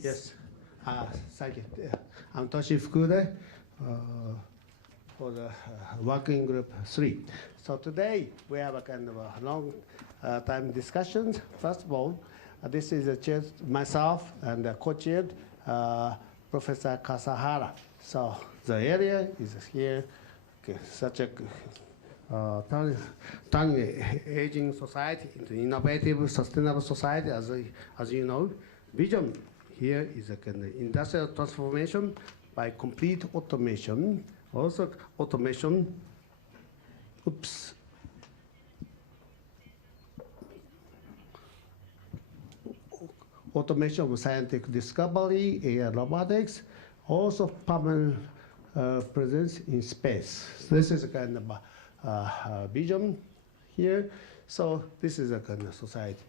Yes, thank you. I'm Toshi Fukuda for the working group 3. So today we have a kind of a long time discussions. First of all, this is myself and co-chaired Professor Kasahara. So the area is here, okay, such a turning aging society into innovative, sustainable society, as you know. Vision here is a kind of industrial transformation by complete automation. Also automation, automation of scientific discovery, AI robotics, also permanent presence in space. This is a kind of vision here. So this is a kind of society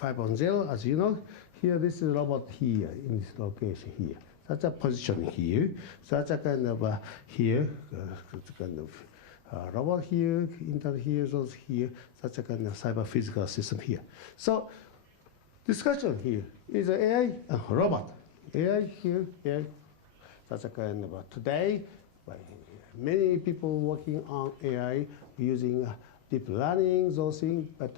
5.0, as you know. Here, this is a robot here, in this location here. Such a position here. Such a kind of here, kind of robot here, internet here, those here. Such a kind of cyber physical system here. So discussion here is AI robot. AI here, AI. Such a kind of today, many people working on AI using deep learning, those things, but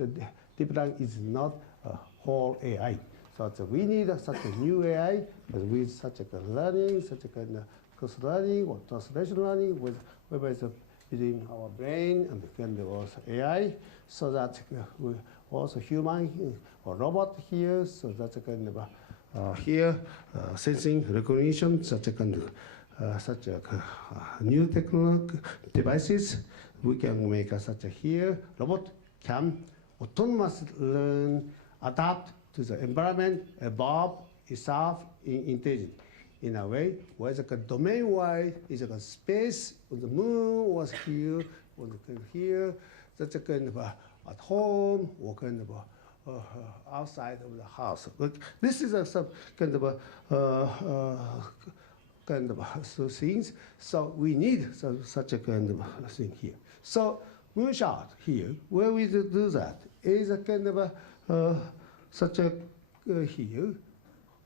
deep learning is not a whole AI. So we need such a new AI, but with such a kind of learning, such a kind of cross learning or translation learning, with within our brain and kind of also AI, so that we also human or robot here, so that's a kind of here sensing recognition, such a kind of new technology devices. We can make such a here robot can autonomously learn, adapt to the environment, evolve itself intelligent in a way where the domain-wise is a space on the moon was here, on the kind of here, that's a kind of at home or kind of outside of the house. But this is a some kind of so things. So we need such a kind of thing here. So Moonshot here, where we do that is a kind of such a here,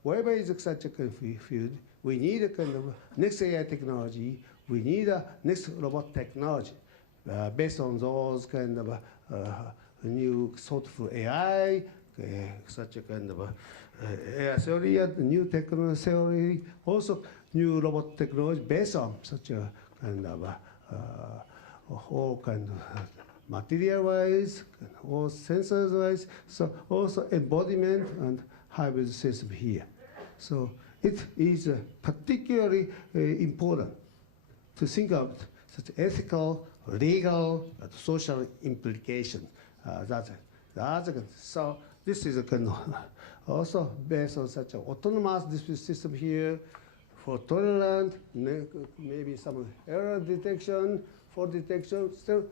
wherever is such a kind of field, we need a kind of next AI technology, we need a next robot technology based on those kind of new thoughtful AI, such a kind of AI theory, new technology theory, also new robot technology based on such a kind of whole kind of material-wise, or sensors-wise, so also embodiment and hybrid system here. So it is particularly important to think of such ethical, legal, and social implications. So this is a kind of also based on such an autonomous system here for tolerant, maybe some error detection, for detection, still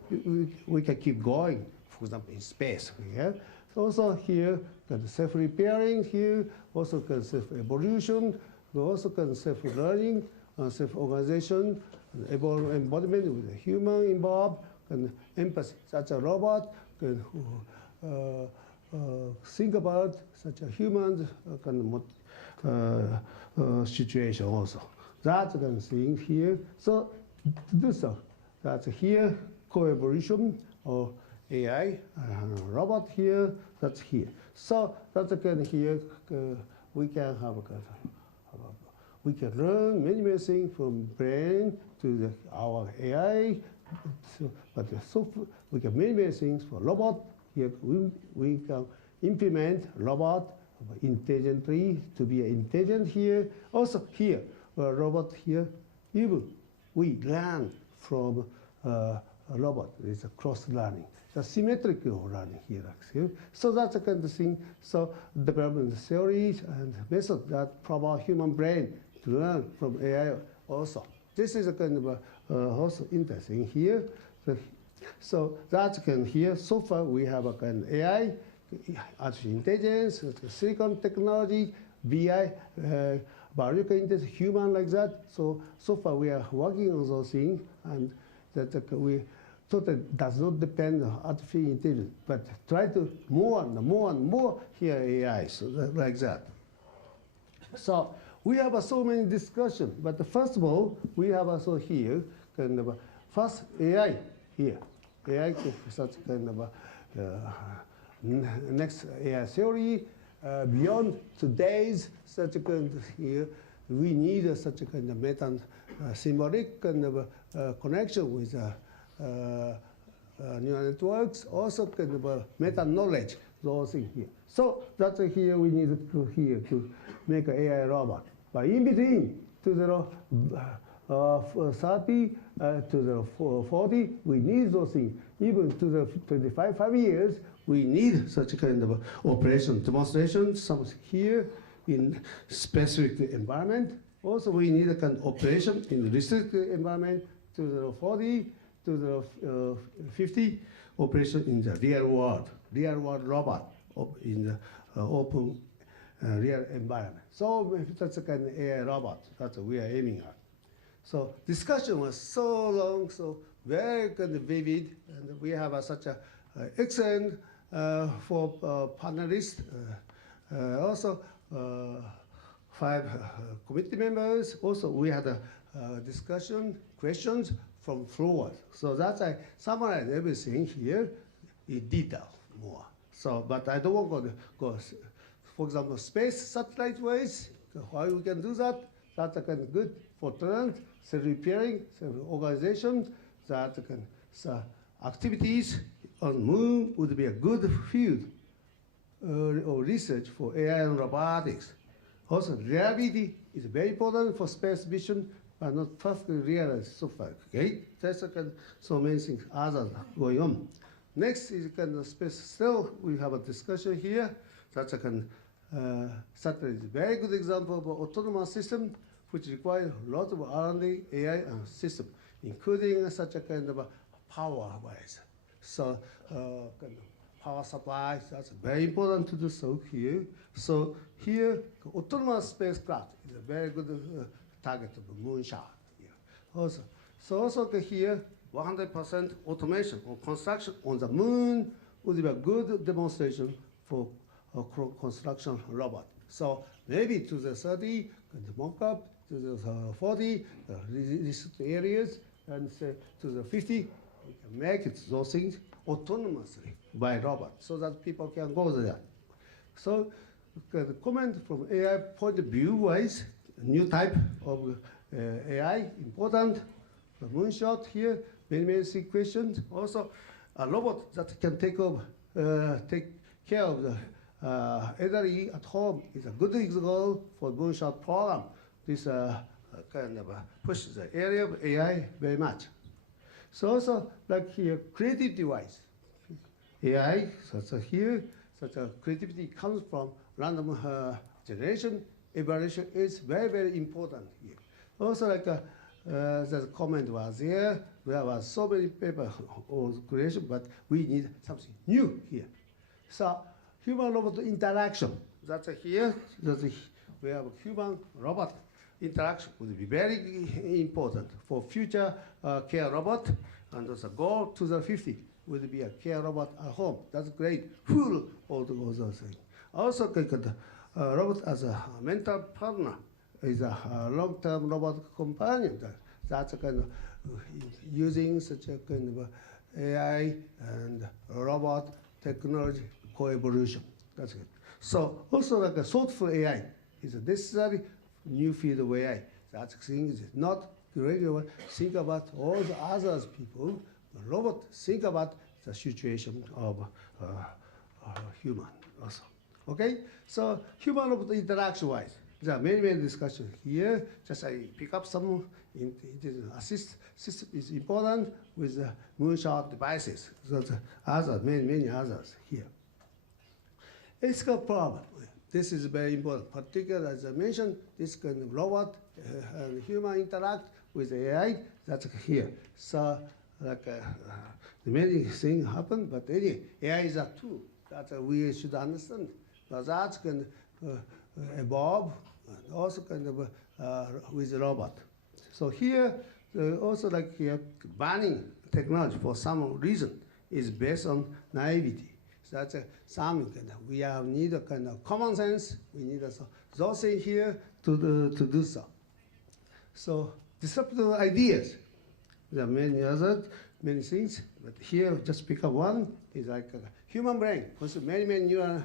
we can keep going, for example, in space. Yeah? So also here, self-repairing here, also self-evolution, also self-learning, self-organization, embodiment with a human involved, and empathy. Such a robot can think about such a human kind of situation also. That kind of thing here. So to do so. That's here, co-evolution of AI, robot here, that's here. So that's again here, we can have we can learn many things from brain to our AI, but we can many things for robot. Here we can implement robot intelligently to be intelligent here. Also here, robot here, even we learn from a robot. It's a cross-learning. The symmetrical learning here, actually. So that's the kind of thing. So development theories and methods that provide human brain to learn from AI also. This is a kind of also interesting here. So that's kind of here. So far we have a kind of AI, artificial intelligence, silicon technology, BI, biological intelligence, human like that. So far we are working on those things, and that we totally does not depend on artificial intelligence, but try to more and more here AI, so like that. So we have so many discussions, but first of all, we have also here kind of first AI here. AI is such kind of next AI theory beyond today's such a kind of here. We need such a kind of meta symbolic kind of connection with neural networks, also kind of meta knowledge, those things here. So that's here we need to here to make an AI robot. But in between, to the 30 to the 40, we need those things. Even to the 5 years, we need such a kind of operation demonstration, some here in specific environment. Also, we need a kind of operation in restricted environment to the 40 to the 50, operation in the real world robot in the open real environment. So that's a kind of AI robot that we are aiming at. So discussion was so long, so very kind of vivid, and we have such a excellent for panelists. Also 5 committee members. Also we had a discussion, questions from floor. So that's I summarize everything here in detail more. So, but I don't want to go, for example, space satellite ways, how we can do that. That's kind of good for talent, self-repairing, self-organization, that can, activities on Moon would be a good field or research for AI and robotics. Also, reliability is very important for space mission, but not perfectly realized so far. Okay, that's a kind of, so many things others going on. Next is kind of space. Still, we have a discussion here. That's a kind of satellite is a very good example of autonomous system, which requires a lot of R&D, AI, and system, including such a kind of power-wise. So, kind of power supply, that's very important to do so here. So here, autonomous spacecraft is a very good target of the Moonshot here. Also, so also here, 100% automation or construction on the Moon would be a good demonstration for a construction robot. So maybe to the 30, the mock-up, to the 40, these areas, and say to the 50, we can make it, those things autonomously by robot, so that people can go there. So the comment from AI point of view wise, new type of AI, important. The Moonshot here, many questions. Also, a robot that can take care of the elderly at home is a good example for Moonshot program. This kind of pushes the area of AI very much. So also, like here, creativity-wise, AI, such as here, such a creativity comes from random generation. Evaluation is very important here. Also, like the comment was there was so many papers on creation, but we need something new here. So human-robot interaction, that's here. We have human-robot interaction would be very important for future care robot, and also go to the 50 would be a care robot at home. That's great, full of those things. Also, robot as a mental partner is a long-term robot companion. That's a kind of using such a kind of AI and robot technology co-evolution. That's it. So also like a thoughtful AI is a necessary new field of AI. That thing is not regular. Think about all the other people. The robot think about the situation of human also. Okay, so human-robot interaction-wise, there are many discussions here. Just I pick up some. Assist system is important with the Moonshot devices. So the other many others here. Ethical problem. This is very important. Particularly, as I mentioned, this kind of robot and human interact with AI. That's here. So like many things happen, but anyway, AI is a tool that we should understand. But that can evolve and also kind of with the robot. So here, also like here, banning technology for some reason is based on naivety. So that's something kind of, we need a kind of common sense. We need those things here to do so. So disruptive ideas. There are many things, but here just pick up one. Is like a human brain, because many neural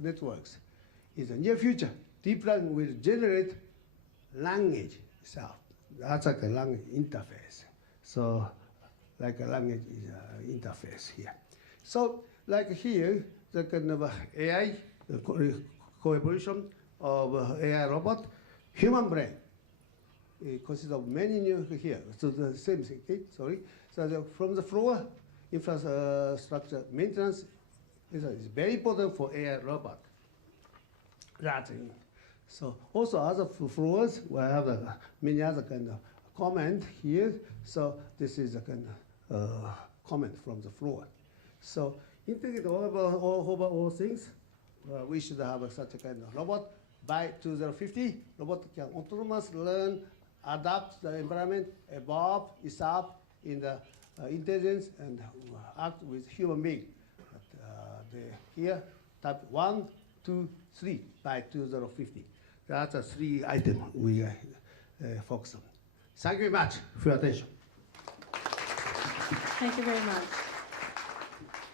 networks. In the near future, deep learning will generate language itself. That's like a language interface. So like a language interface here. So like here, the kind of AI, co-evolution of AI robot, human brain. It consists of many new here. So the same thing, okay? Sorry. So from the floor, infrastructure maintenance is very important for AI robot. That's it. So also other floors, we have many other kind of comment here. So this is a kind of comment from the floor. So integrate all things. We should have such a kind of robot. By 2050, robot can autonomously learn, adapt the environment, evolve itself in the intelligence, and act with human being. Here, type 1, 2, 3 by 2050. That's a 3 item we focus on. Thank you very much for your attention. Thank you very much.